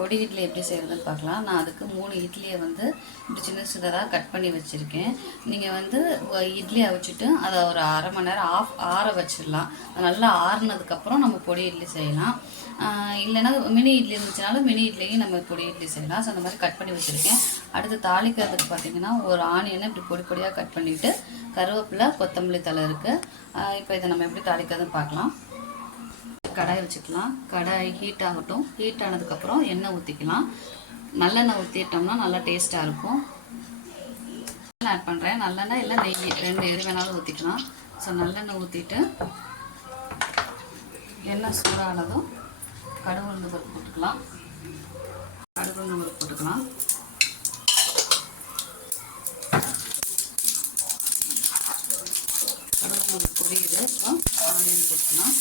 பொடி இட்லி எப்படி செய்கிறதுன்னு பார்க்கலாம். நான் அதுக்கு 3 இட்லியை வந்து இப்படி சின்ன சின்னதாக கட் பண்ணி வச்சுருக்கேன். நீங்கள் வந்து இட்லி அவிச்சிட்டு அதை ஒரு அரை மணி நேரம் ஆற வச்சிடலாம். நல்லா ஆறுனதுக்கப்புறம் நம்ம பொடி இட்லி செய்யலாம். இல்லைன்னா மினி இட்லி இருந்துச்சுனாலும் மினி இட்லியும் நம்ம பொடி இட்லி செய்யலாம். ஸோ அந்த மாதிரி கட் பண்ணி வச்சுருக்கேன். அடுத்து தாளிக்கிறதுக்கு பார்த்திங்கன்னா ஒரு ஆனியனை இப்படி பொடி பொடியாக கட் பண்ணிவிட்டு கருவேப்பிலை கொத்தமல்லி தழை இருக்குது. இப்போ இதை நம்ம எப்படி தாளிக்கிறதுன்னு பார்க்கலாம். கடாய் வச்சுக்கலாம். கடாய் ஹீட் ஆகட்டும். ஹீட் ஆனதுக்கப்புறம் எண்ணெய் ஊற்றிக்கலாம். நல்லெண்ணெய் ஊற்றிட்டோம்னா நல்லா டேஸ்ட்டாக இருக்கும். ஆட் பண்ணுறேன். நல்லெண்ணெய் இல்லை நெய், ரெண்டு எது வேணாலும் ஊற்றிக்கலாம். ஸோ நல்லெண்ணெய் ஊற்றிட்டு எண்ணெய் சூடானதும் கடுகு உளுந்து பருப்பு போட்டுக்கலாம். கடுகு உளுந்து பருப்பு போட்டுக்கலாம். கடுகு உளுந்து பொரியுது. இப்போ ஆனியன் போட்டுக்கலாம்.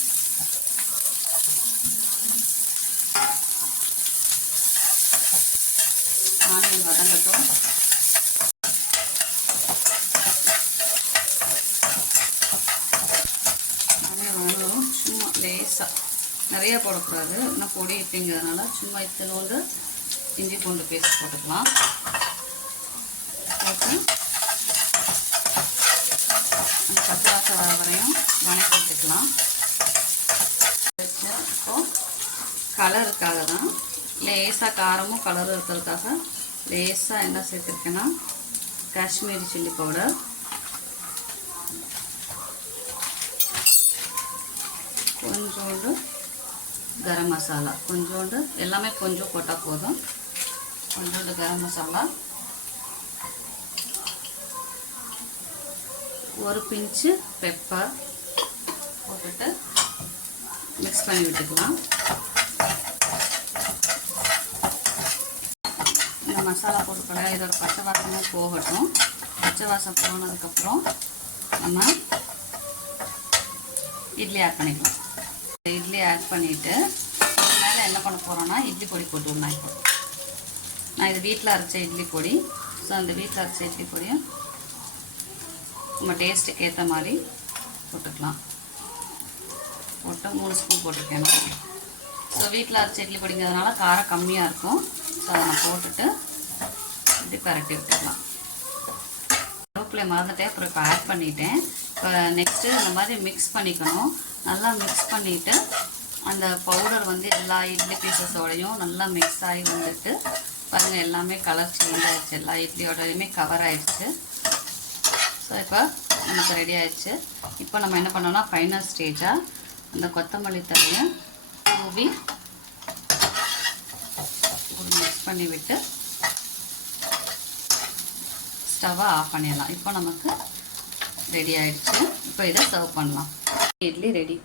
ஆனியன் வதங்கட்டும். ஆனியன் வதங்கணும். சும்மா லேசாக, நிறைய போடக்கூடாது. ஆனால் பொடி இப்படிங்கிறதுனால சும்மா இத்தனோண்டு இஞ்சி பூண்டு பேஸ்ட் போட்டுக்கலாம். போட்டு அந்த பச்சை வாசம் வரையும் வணக்கி விட்டுக்கலாம். இப்போது கலருக்காக தான், லேசாக காரமும் கலரும் இருக்கிறதுக்காக லேசாக என்ன சேர்த்துருக்கேன்னா காஷ்மீரி சில்லி பவுடர், கொஞ்சோண்டு கரம் மசாலா, கொஞ்சோண்டு, எல்லாமே கொஞ்சம் போட்டால் போதும். கொஞ்சோண்டு கரம் மசாலா, ஒரு பிஞ்சு பெப்பர் போட்டுட்டு மிக்ஸ் பண்ணி விட்டுக்கலாம். இந்த மசாலா போட்டுக்கல இதோட பச்சை வாசமும் போகட்டும். பச்சை வாசம் போனதுக்கப்புறம் நம்ம இட்லி ஆட் பண்ணிக்கலாம். இட்லி ஆட் பண்ணிவிட்டு மேலே என்ன பண்ண போகிறோன்னா இட்லி பொடி போட்டுவிடலாம். இப்போ நான் இது வீட்டில் அரைச்ச இட்லி பொடி. ஸோ அந்த வீட்டில் அரைச்ச இட்லி பொடியும் நம்ம டேஸ்ட்டுக்கு ஏற்ற மாதிரி போட்டுக்கலாம். போட்டு 3 ஸ்பூன் போட்டிருக்கேன். ஸோ வீட்டில் அரைச்ச இட்லி பொடிங்கிறதுனால காரம் கம்மியாக இருக்கும். ஸோ அதை நான் போட்டுட்டு இப்படி பரட்டி விட்டுக்கலாம். கருவேப்பிலை மறந்துட்டேன், அப்புறம் இப்போ ஆட் பண்ணிட்டேன். இப்போ நெக்ஸ்ட்டு இந்த மாதிரி மிக்ஸ் பண்ணிக்கணும். நல்லா மிக்ஸ் பண்ணிவிட்டு அந்த பவுடர் வந்து எல்லா இட்லி பீசஸோடையும் நல்லா மிக்ஸ் ஆகி வந்துட்டு பாருங்கள், எல்லாமே கலர் சேஞ்ச் ஆகிடுச்சு. எல்லா இட்லியோடையுமே கவர் ஆகிடுச்சு. ஸோ இப்போ நமக்கு ரெடி ஆகிடுச்சு. இப்போ நம்ம என்ன பண்ணோம்னா ஃபைனல் ஸ்டேஜாக அந்த கொத்தமல்லி தழையை தூவி மிக்ஸ் பண்ணி விட்டு ஸ்டவ்வை ஆஃப் பண்ணிடலாம். இப்போ நமக்கு ரெடி ஆகிடுச்சு. இப்போ இதை சர்வ் பண்ணலாம். இட்லி ரெடி.